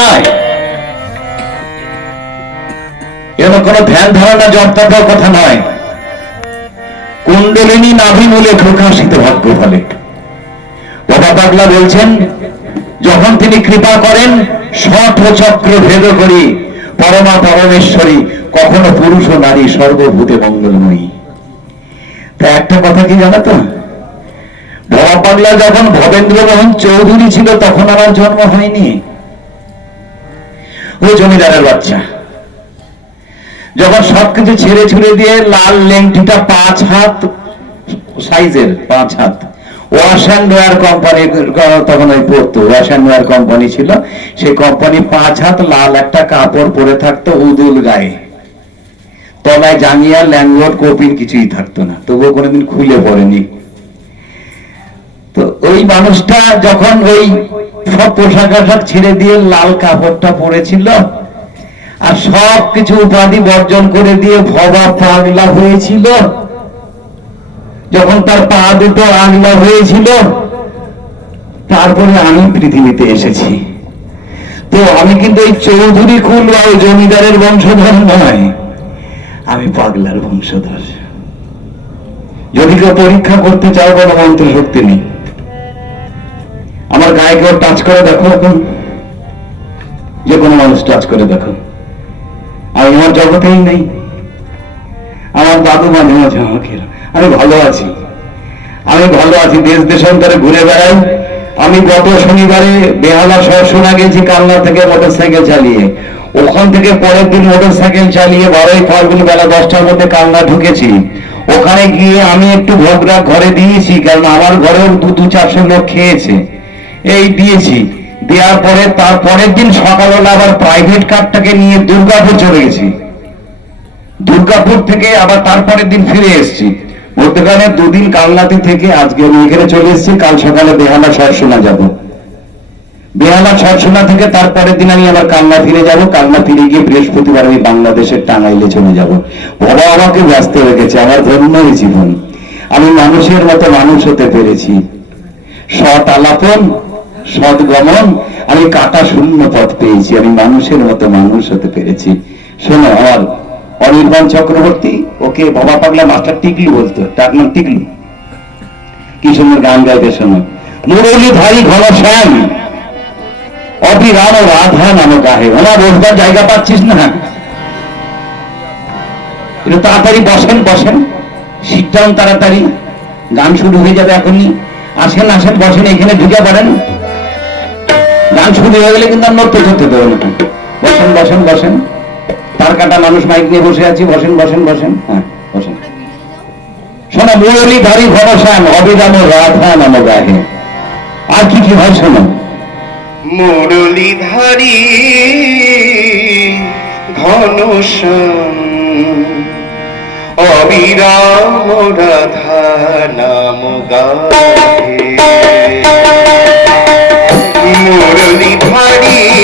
নয় এরকম কোন ধ্যান ধারণা জপতার কথা নয়। কুণ্ডলিনী নাভি মূলে প্রকাশিত ভাগ্য ফলে বাবা পাগলা বলছেন, যখন তিনি কৃপা করেন শঠ চক্র ভেদ করি, পরমা পরমেশ্বরী, কখনো পুরুষ ও নারী সর্বভূতে মঙ্গলময়ী তা একটা কথা কি জানো তো? বাবা পাগলা যখন ভবেন্দ্র মোহন চৌধুরী ছিল, তখন আমার জন্ম হয়নি। ওই জমিদারের বাচ্চা। যখন সবকিছু ছেড়ে ছুড়ে দিয়ে লাল লেংটিটা পাঁচ হাত, সাইজের পাঁচ হাত, ওয়াশ অ্যান্ড ওয়ার কোম্পানি, তখন ওই পড়তো, ওয়াশ অ্যান্ড ওয়ার কোম্পানি ছিল, সেই কোম্পানি পাঁচ হাত লাল একটা কাপড় পরে থাকতো উদুল গায়ে। তলায় জাঙ্গিয়া ল্যাঙ্গট কপির কিছুই থাকতো না, তবুও কোনোদিন খুলে পড়েনি। তো ওই মানুষটা যখন ওই সব পোশাক আশাক ছেড়ে দিয়ে লাল কাপড়টা পরেছিল আর সব কিছু উপাধি বর্জন করে দিয়ে ভবা পাগলা হয়েছিল। যখন তার পা দুটো আগলা হয়েছিল, তারপরে আমি পৃথিবীতে এসেছি। তো আমি কিন্তু এই চৌধুরী কুল বা ওই জমিদারের বংশধর নয়, আমি পাগলার বংশধর। যদি কেউ পরীক্ষা করতে চাও কোনো মন্ত্র শক্তি নেই। আমার গায়ে কেউ টাচ করে দেখো এখন? যে কোনো মানুষ টাচ করে দেখো। আমি আমার জগতেই নেই। আমার দাদু মাঝে মাঝে আমাকে আমি ভালো আছি। আমি ভালো আছি, দেশ দেশান্তরে ঘুরে বেড়াই। আমি গত শনিবারে বেহালা শহর শোনা গেছি কালনা থেকে মোটর সাইকেল চালিয়ে। ওখান থেকে পরের দিন মোটর সাইকেল চালিয়ে বারোই ফাল্গুন বেলা দশটার মধ্যে কালনা ঢুকেছি। ওখানে গিয়ে আমি একটু ভোগরা ঘরে দিয়েছি কারণ আমার ঘরেও দু দু চারশো লোক খেয়েছে। এই দিয়েছি। দেওয়ার পরে তার পরের দিন সকালবেলা আবার প্রাইভেট কারটাকে নিয়ে দুর্গাপুর চলে গেছি। দুর্গাপুর থেকে আবার তারপরের দিন ফিরে এসেছি। মধ্যখানে দুদিন কালনাতে থেকে আজকে আমি এখানে চলে এসেছি, কাল সকালে বেহালা সরসোনা যাব। বেহালা সরসোনা থেকে তারপরের দিন আমি আবার কালনা ফিরে যাব। কালনা ফিরে গিয়ে বৃহস্পতিবার আমি বাংলাদেশের টাঙ্গাইলে চলে যাব। বাবা আমাকে ব্যস্ত রেখেছে আমার ধন্যই জীবন। আমি মানুষের মতো মানুষ হতে পেরেছি। সৎ আলাপন সৎ গমন আমি কাটা শূন্য পথ পেয়েছি, আমি মানুষের মতো মানুষ হতে পেরেছি। শোনো আমার অনির্বাণ চক্রবর্তী, ওকে বাবা পাগলা মাস্টার টিকলু বলতো, তার নাম টিকলু। কি সুন্দর গান গাইতে শোনো। ঘন শ্যাম অবিরাম রাধা নাম গাহে। ওনা বসবার জায়গা পাচ্ছিস না? একটু তাড়াতাড়ি বসেন বসেন। সিট তাড়াতাড়ি। গান শুরু হয়ে যাবে এখনই। আসেন আসেন, বসেন, এখানে ঢুকে পড়েন। গান শুরু হয়ে গেলে কিন্তু আর নড়তে চড়তে দেবো না। বসেন বসেন বসেন। তার কাটা মানুষ মাইক নিয়ে বসে আছি, বসেন বসেন বসেন। হ্যাঁ বসেন। শোনো, মুরলী ধারী ভরসান অবিরাম রাধা নাম গাহে। আর কি কি হয় শোনো? মুরলীধারী ঘনশ্যাম, অবিরাম রাধা নাম গাহে। মুরলীধারী ঘনশ্যাম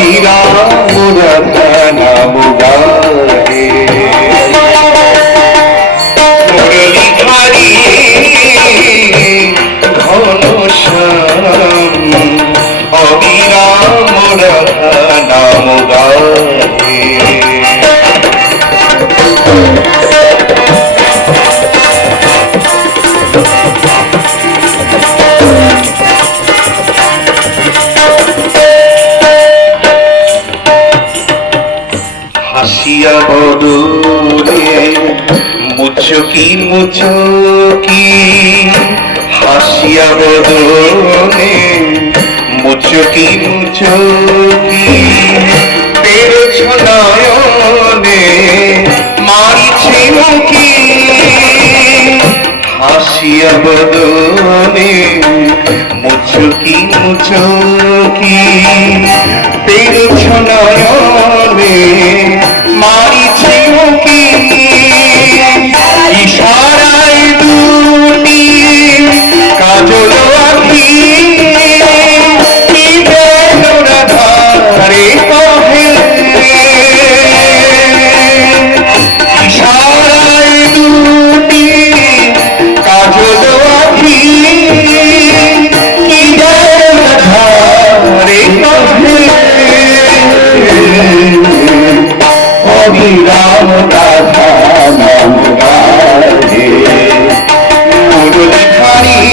অবিরাম রাধা হাসিয়া বদনে মুচকি মুচকি পেরেছ নয়নে মুখি হাসিয়া বদনে মুচকি মারি Murali Hari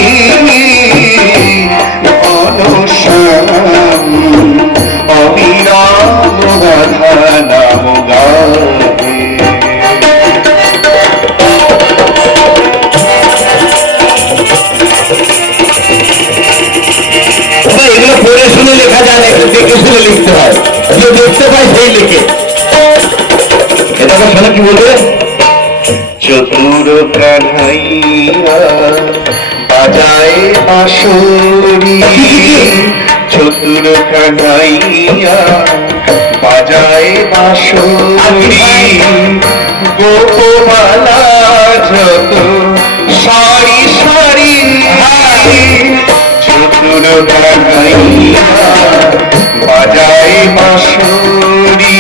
কথা কি বলবে? চতুর বাজায় বাঁশরি। চতুর কানাইয়া বাজায় বাঁশরি। গোপমালা যত সারি সারি চতুর কানাইয়া বাজায় বাঁশরি।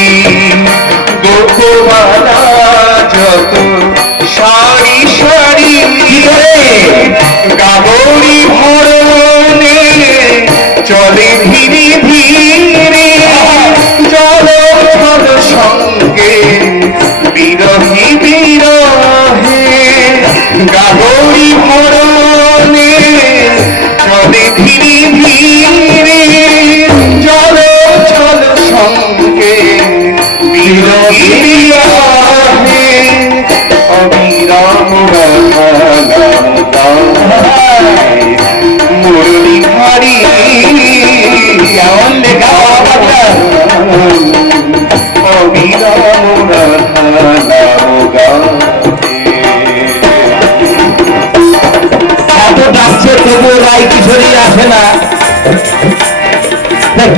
গোপমালা যত সারি সারি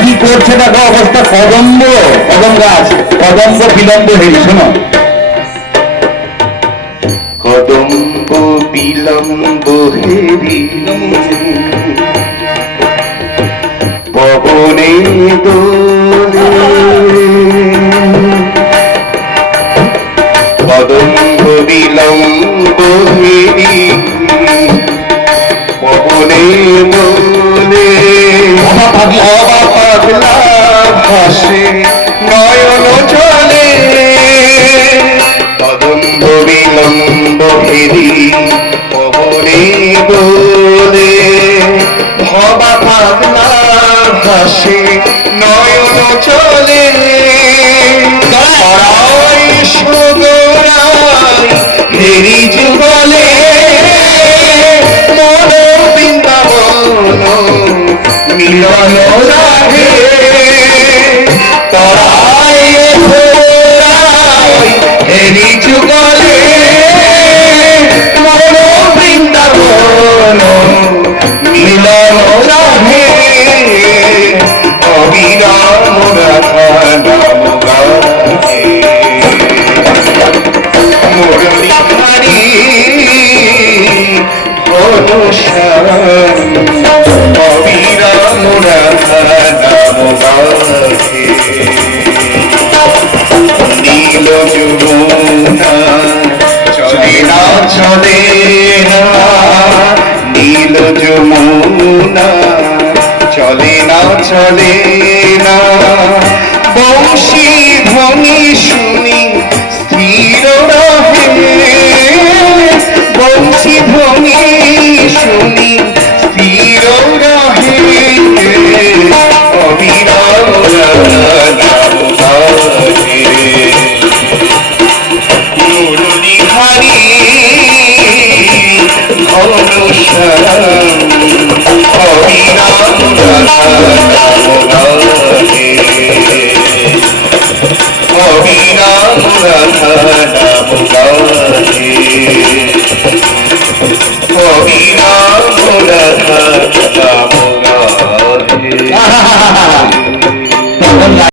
কি করছে দেখো অবস্থা কদম্ব। কদম গাছ কদম্ব বিলম্ব হীন শোনো। কদম্ব বিলম্ব হেরি পবনে দোষ matrimonio. নৌকা চলে না চলে না নীল যমুনা। চলে না চলে 看那红装的旗我的